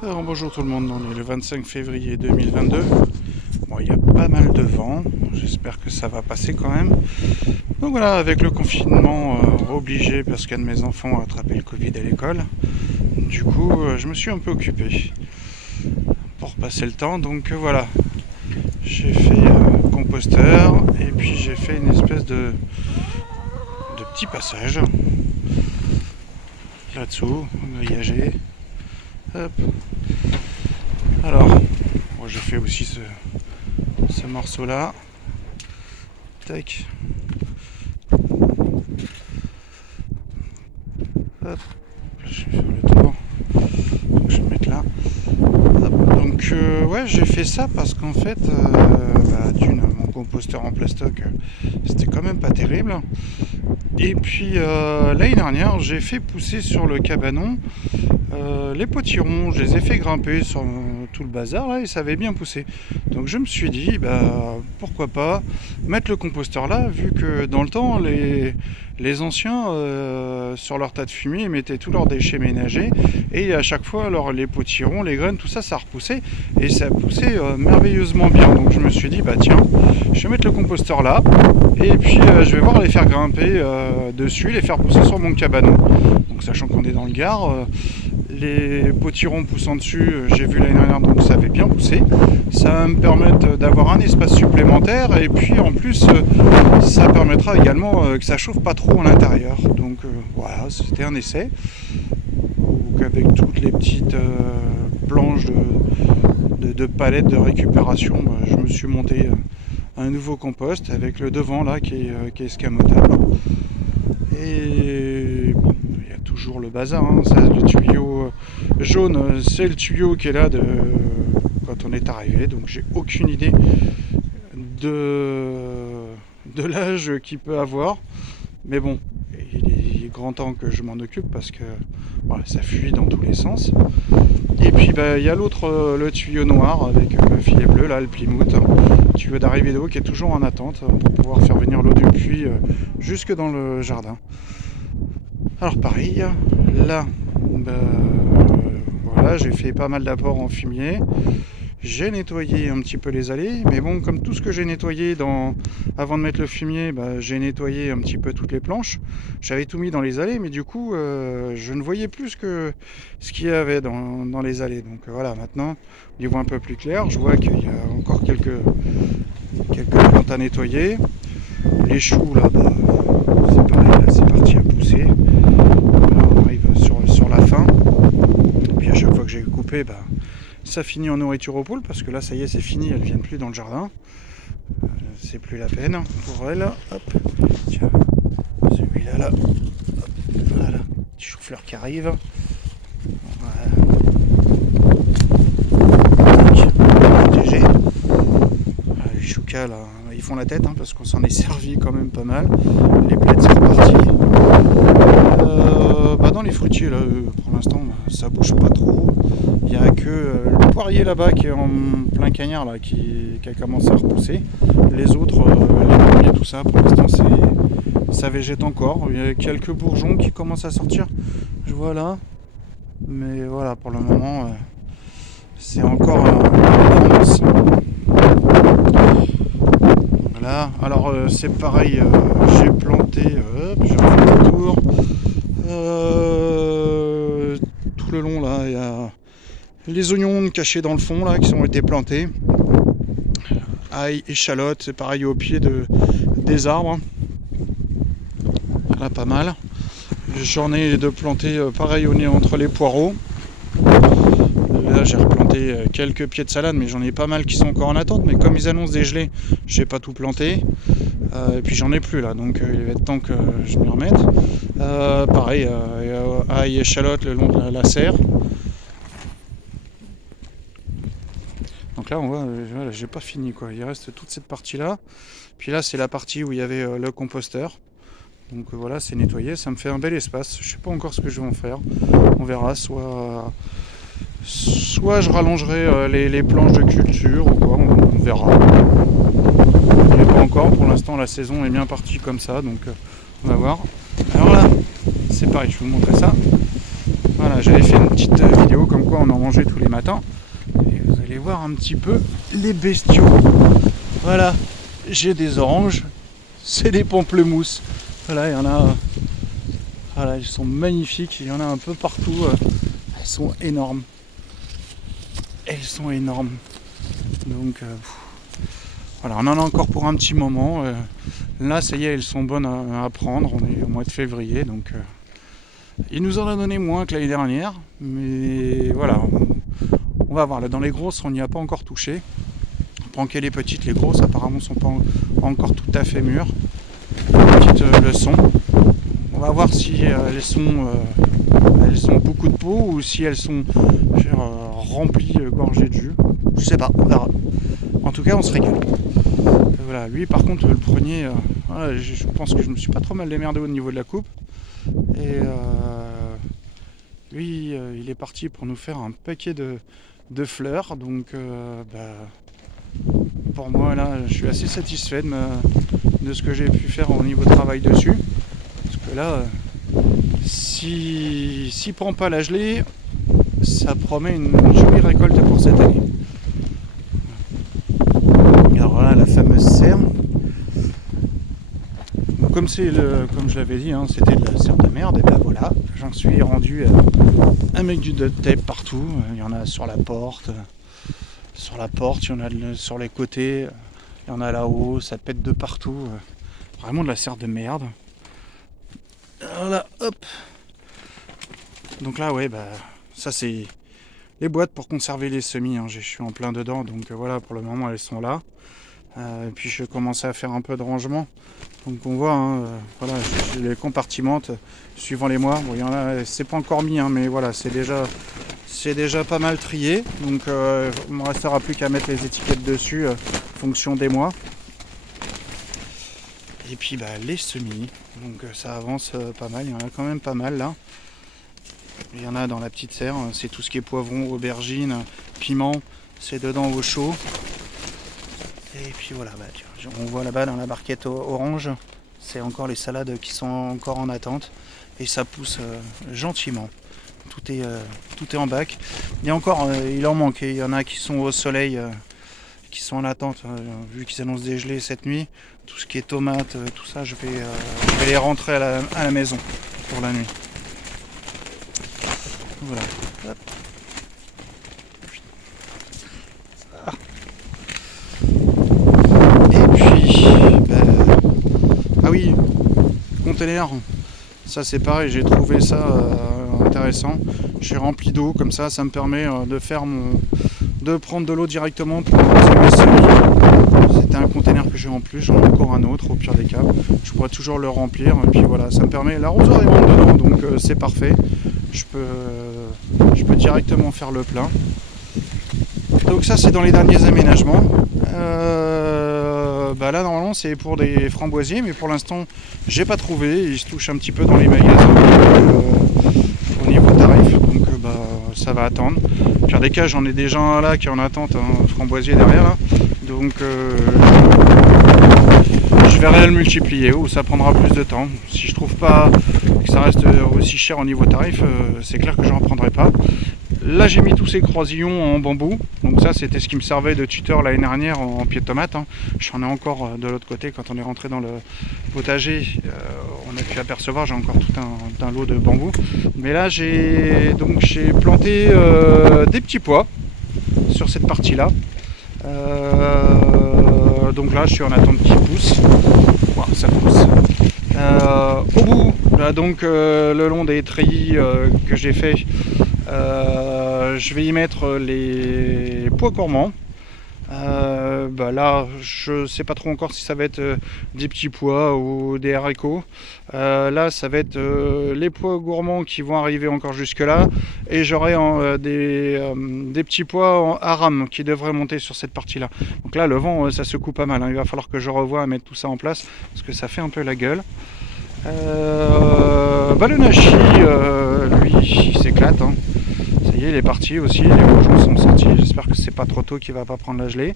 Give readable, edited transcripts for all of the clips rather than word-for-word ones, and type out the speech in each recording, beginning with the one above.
Alors bonjour tout le monde, on est le 25 février 2022. Bon, il y a pas mal de vent, j'espère que ça va passer quand même. Donc voilà, avec le confinement obligé parce qu'un de mes enfants a attrapé le Covid à l'école, du coup je me suis un peu occupé pour passer le temps. Donc voilà, j'ai fait composteur et puis j'ai fait une espèce de petit passage là-dessous, grillagé. Hop. Alors, moi j'ai fait aussi ce morceau là. Tac. Hop. Je vais faire le tour. Donc, je vais me mettre là. Hop. Donc ouais, j'ai fait ça parce qu'en fait, d'une, mon composteur en plastoc, c'était quand même pas terrible. Et puis l'année dernière, j'ai fait pousser sur le cabanon les potirons, je les ai fait grimper sur tout le bazar là et ça avait bien poussé. Donc je me suis dit, pourquoi pas mettre le composteur là, vu que dans le temps, les anciens, sur leur tas de fumier, ils mettaient tous leurs déchets ménagers et à chaque fois, alors, les potirons, les graines, tout ça, ça repoussait et ça poussait merveilleusement bien. Donc je me suis dit, tiens, je vais mettre le composteur là et puis je vais voir les faire grimper dessus, les faire pousser sur mon cabanon. Donc sachant qu'on est dans le Gard, les potirons poussant dessus, j'ai vu l'année dernière, donc ça avait bien poussé. Ça va me permettre d'avoir un espace supplémentaire et puis en plus ça permettra également que ça chauffe pas trop à l'intérieur. Donc voilà, c'était un essai. Donc avec toutes les petites planches de palettes de récupération, je me suis monté un nouveau compost avec le devant là qui est escamotable. Et bon, il y a toujours le bazar, hein. Ça, le tuyau jaune, c'est le tuyau qui est là quand on est arrivé. Donc j'ai aucune idée de l'âge qu'il peut avoir. Mais bon, il est grand temps que je m'en occupe parce que voilà, ça fuit dans tous les sens. Et puis il y a l'autre, le tuyau noir avec le filet bleu, là, le Plymouth, tuyau d'arrivée d'eau qui est toujours en attente pour pouvoir faire venir l'eau du puits jusque dans le jardin. Alors pareil, là, voilà, j'ai fait pas mal d'apports en fumier. J'ai nettoyé un petit peu les allées, mais bon, comme tout ce que j'ai nettoyé avant de mettre le fumier, j'ai nettoyé un petit peu toutes les planches. J'avais tout mis dans les allées, mais du coup, je ne voyais plus ce qu'il y avait dans les allées. Donc voilà, maintenant, on y voit un peu plus clair. Je vois qu'il y a encore quelques plantes à nettoyer. Les choux, là, c'est pareil, là, c'est parti à pousser. Là, on arrive sur la fin. Et puis à chaque fois que j'ai coupé, ça finit en nourriture aux poules parce que là ça y est, c'est fini, elles viennent plus dans le jardin, c'est plus la peine pour elles. Hop, tiens, celui-là là, hop, voilà, petit chou-fleur qui arrive, voilà. Protégé. Les choucas là, ils font la tête parce qu'on s'en est servi quand même pas mal. Les plaids c'est reparti. Dans les fruitiers là, pour l'instant ça bouge pas trop. Il n'y a que le poirier là-bas qui est en plein cagnard là, qui a commencé à repousser. Les autres, les pommiers, tout ça, pour l'instant ça végète encore. Il y a quelques bourgeons qui commencent à sortir, je vois là. Mais voilà, pour le moment, c'est encore en dormance. Voilà, alors c'est pareil, j'ai planté, hop, je refais le tour. Tout le long là, il y a les oignons cachés dans le fond là qui ont été plantés. Ail, échalotes, c'est pareil au pied des arbres. Là pas mal. J'en ai de plantés pareil au nez entre les poireaux. Là j'ai replanté quelques pieds de salade, mais j'en ai pas mal qui sont encore en attente. Mais comme ils annoncent des gelées, j'ai pas tout planté. Et puis j'en ai plus là, donc il va être temps que je m'y remette. Pareil, ail, échalotes le long de la serre. Donc là on voit, voilà, j'ai pas fini quoi, il reste toute cette partie là. Puis là c'est la partie où il y avait le composteur. Donc voilà, c'est nettoyé, ça me fait un bel espace. Je sais pas encore ce que je vais en faire. On verra, soit je rallongerai les planches de culture ou quoi, on verra. Je sais pas encore, pour l'instant la saison est bien partie comme ça, donc on va voir. Alors là, c'est pareil, je vais vous montrer ça. Voilà, Voilà, j'avais fait une petite vidéo comme quoi on en mangeait tous les matins. Et vous allez voir un petit peu les bestiaux. Voilà, j'ai des oranges, c'est des pamplemousses. Voilà, il y en a. Voilà, ils sont magnifiques, il y en a un peu partout. Elles sont énormes. Elles sont énormes. Donc voilà, on en a encore pour un petit moment. Là, ça y est, elles sont bonnes à prendre. On est au mois de février, donc il nous en a donné moins que l'année dernière. Mais voilà, on va voir. Là, dans les grosses, on n'y a pas encore touché. On prend que les petites, les grosses apparemment sont pas encore tout à fait mûres. Petite leçon. On va voir si elles ont beaucoup de peau ou si elles sont remplies, gorgées de jus. Je sais pas, on verra. En tout cas, on se régale. Voilà, lui par contre, le premier, voilà, je pense que je me suis pas trop mal démerdé au niveau de la coupe. Et lui, il est parti pour nous faire un paquet de fleurs. Donc, pour moi, là, je suis assez satisfait de ce que j'ai pu faire au niveau de travail dessus. Parce que là, s'il prend pas la gelée, ça promet une jolie récolte pour cette année. Alors voilà la fameuse serre. Comme je l'avais dit, hein, c'était de la serre de merde, et ben voilà, j'en suis rendu à mettre du duct tape partout. Il y en a sur la porte, il y en a sur les côtés, il y en a là-haut, ça pète de partout. Vraiment de la serre de merde. Voilà, hop. Donc là, ouais, ça c'est les boîtes pour conserver les semis. Hein. Je suis en plein dedans, donc voilà, pour le moment elles sont là. Et puis je commençais à faire un peu de rangement. Donc on voit, hein, voilà, je les compartimente suivant les mois. Bon, il y en a, c'est pas encore mis, hein, mais voilà, c'est déjà pas mal trié. Donc il ne me restera plus qu'à mettre les étiquettes dessus, fonction des mois. Et puis les semis, donc ça avance pas mal, il y en a quand même pas mal là. Il y en a dans la petite serre, c'est tout ce qui est poivron, aubergine, piment, c'est dedans au chaud. Et puis voilà, on voit là-bas dans la barquette orange, c'est encore les salades qui sont encore en attente. Et ça pousse gentiment. Tout est en bac. Il y a encore, il en manque, il y en a qui sont au soleil, qui sont en attente, vu qu'ils annoncent des gelées cette nuit. Tout ce qui est tomates, tout ça, je vais les rentrer à la maison pour la nuit. Voilà. Hop. Et puis, ah oui, container. Ça c'est pareil, j'ai trouvé ça intéressant. J'ai rempli d'eau, comme ça me permet de prendre de l'eau directement pour mes semis. C'était un container que j'ai en plus, j'en ai encore un autre au pire des cas. Je pourrais toujours le remplir et puis voilà, ça me permet. L'arroseur il rentre dedans, donc c'est parfait. Je peux directement faire le plein. Donc ça c'est dans les derniers aménagements. Là normalement c'est pour des framboisiers, mais pour l'instant j'ai pas trouvé. Ils se touchent un petit peu dans les magasins au niveau tarif, donc ça va attendre. Au pire des cas j'en ai déjà un là qui est en attente, un framboisier derrière là, donc je verrai le multiplier ou ça prendra plus de temps. Si je trouve pas que ça reste aussi cher au niveau tarif, c'est clair que j'en prendrai pas. Là j'ai mis tous ces croisillons en bambou, donc ça c'était ce qui me servait de tuteur l'année dernière en pied de tomate. J'en ai encore de l'autre côté. Quand on est rentré dans le potager, on a pu apercevoir, j'ai encore tout un lot de bambou. Mais là j'ai planté des petits pois sur cette partie là. Donc là je suis en attente qu'ils poussent. Wow, ça pousse. Au bout, là, donc le long des treillis que j'ai fait, je vais y mettre les pois gourmands. Là je sais pas trop encore si ça va être des petits pois ou des haricots. Là ça va être les pois gourmands qui vont arriver encore jusque là, et j'aurai des petits pois à rame qui devraient monter sur cette partie là. Donc là le vent ça secoue pas mal, hein. Il va falloir que je revoie à mettre tout ça en place parce que ça fait un peu la gueule. Le nachi lui il s'éclate, hein. Ça y est, il est parti aussi, les bourgeons sont sortis, j'espère que c'est pas trop tôt qu'il va pas prendre la gelée.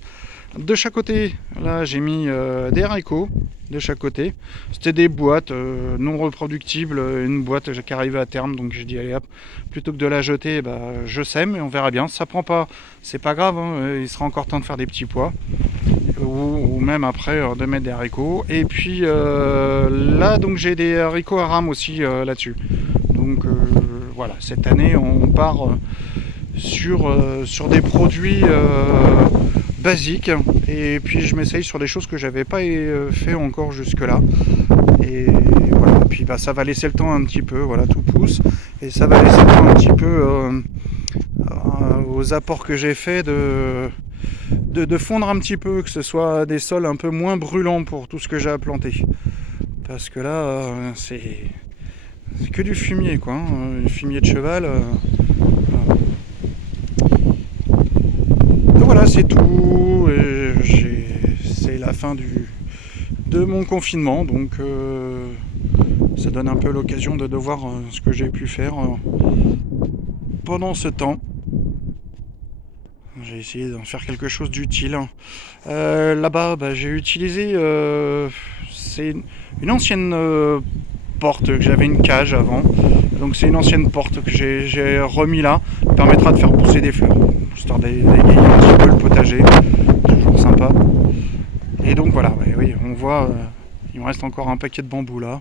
De chaque côté, là j'ai mis des haricots de chaque côté. C'était des boîtes non reproductibles, une boîte qui arrivait à terme, donc j'ai dit allez hop, plutôt que de la jeter, bah, je sème et on verra bien. Ça prend pas, c'est pas grave, hein, il sera encore temps de faire des petits pois. Ou même après de mettre des haricots. Et puis là donc j'ai des haricots à rame aussi là-dessus. Donc voilà, cette année on part sur des produits basiques, et puis je m'essaye sur des choses que j'avais pas fait encore jusque là, et voilà. Et puis bah, ça va laisser le temps un petit peu, voilà, tout pousse, et ça va laisser le temps un petit peu aux apports que j'ai fait de fondre un petit peu, que ce soit des sols un peu moins brûlants pour tout ce que j'ai à planter, parce que là c'est que du fumier quoi, hein, du fumier de cheval. Voilà, c'est tout. C'est la fin de mon confinement, donc ça donne un peu l'occasion de voir ce que j'ai pu faire pendant ce temps. J'ai essayé d'en faire quelque chose d'utile. Là-bas, bah, j'ai utilisé c'est une ancienne porte, que j'avais une cage avant. Donc c'est une ancienne porte que j'ai remis là. Ça permettra de faire pousser des fleurs, histoire d'égayer un petit peu le potager. Toujours sympa. Et donc voilà, oui, on voit, il me reste encore un paquet de bambou là.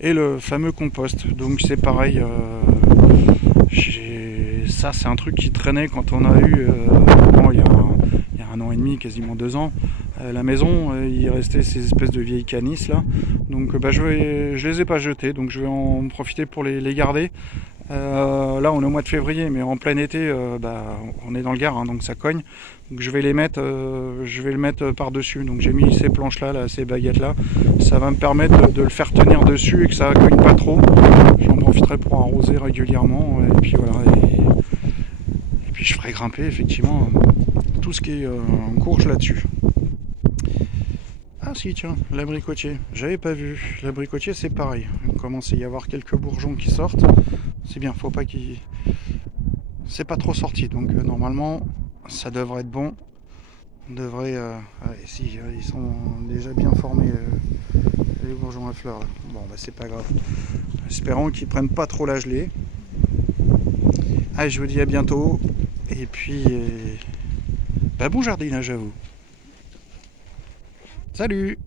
Et le fameux compost. Donc c'est pareil, ça c'est un truc qui traînait quand on a eu, il y a un an et demi, quasiment 2 ans, la maison, il restait ces espèces de vieilles canisses là. Donc bah, je les ai pas jetées, donc je vais en profiter pour les garder. Là on est au mois de février, mais en plein été, bah, on est dans le Gard, hein, donc ça cogne. Donc je vais les mettre, je vais le mettre par dessus. Donc j'ai mis ces planches là, ces baguettes là. Ça va me permettre de le faire tenir dessus et que ça ne cogne pas trop. J'en profiterai pour arroser régulièrement, et puis voilà. Et puis je ferai grimper effectivement tout ce qui est en courge là-dessus. Ah si, tiens, l'abricotier, j'avais pas vu. L'abricotier c'est pareil, il commence à y avoir quelques bourgeons qui sortent. C'est bien, faut pas qu'il... C'est pas trop sorti, donc normalement ça devrait être bon. On devrait... si, ils sont déjà bien formés, les bourgeons à fleurs. Là. Bon, bah c'est pas grave. Espérons qu'ils prennent pas trop la gelée. Allez, je vous dis à bientôt. Et puis... bah, bon jardinage à vous. Salut!